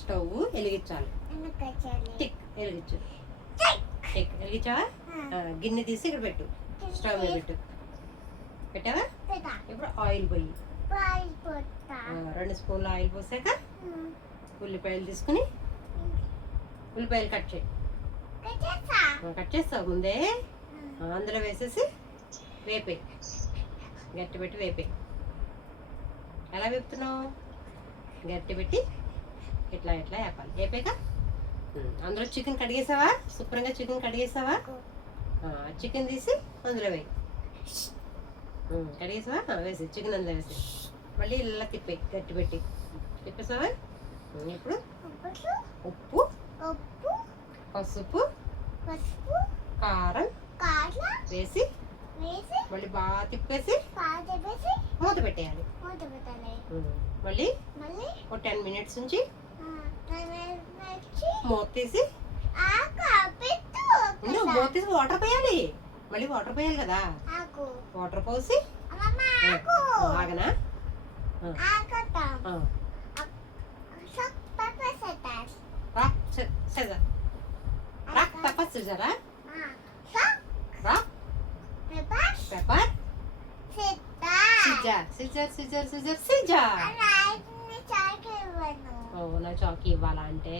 Stove వెలిగించాలి. Tick వెలిగించు. Tick వెలిగించావా? గిన్నె తీసి ఇక్కడ పెట్టు. స్టవ్ మీద పెట్టు. పెట్టావా? ఇప్పుడు ఆయిల్ పోయి 2 స్పూన్ల ఆయిల్ పోసాక ఉల్లిపాయలు తీసుకుని ఉల్లిపాయలు కట్ చేయి. కట్ చేస్తావు ముందే. అందులో వేసేసి వేపే, గట్టి పెట్టి వేపే. ఎలా వేపుతున్నావు? గట్టి పెట్టి ఇట్లా ఇట్లా వేపాలి. వేపాక అందులో చికెన్ కడిగేసావా? శుభ్రంగా చికెన్ కడిగేసావా? చికెన్ తీసి అందులో వేయి. కడిగేసావా? వేసి చికెన్ అందులో వేసి మళ్ళీ ఇలా తిప్పే, గట్టి పెట్టి తిప్పేసావా? ఇప్పుడు ఉప్పు, పసుపు, కారం వేసి మళ్ళీ బాగా తిప్పేసి మూత పెట్టేయాలి. మళ్ళీ ఒక 10 మినిట్స్ నుంచి మూత తీసి మూత తీసి వాటర్ పోయాలి. మళ్ళీ వాటర్ పోయాలి కదా, వాటర్ పోసి ఆగనా? రాక్ పెప్పర్ సిజరా, రాక్ పెప్పర్ సిజర్. నా చాకీ ఇవ్వాలా అంటే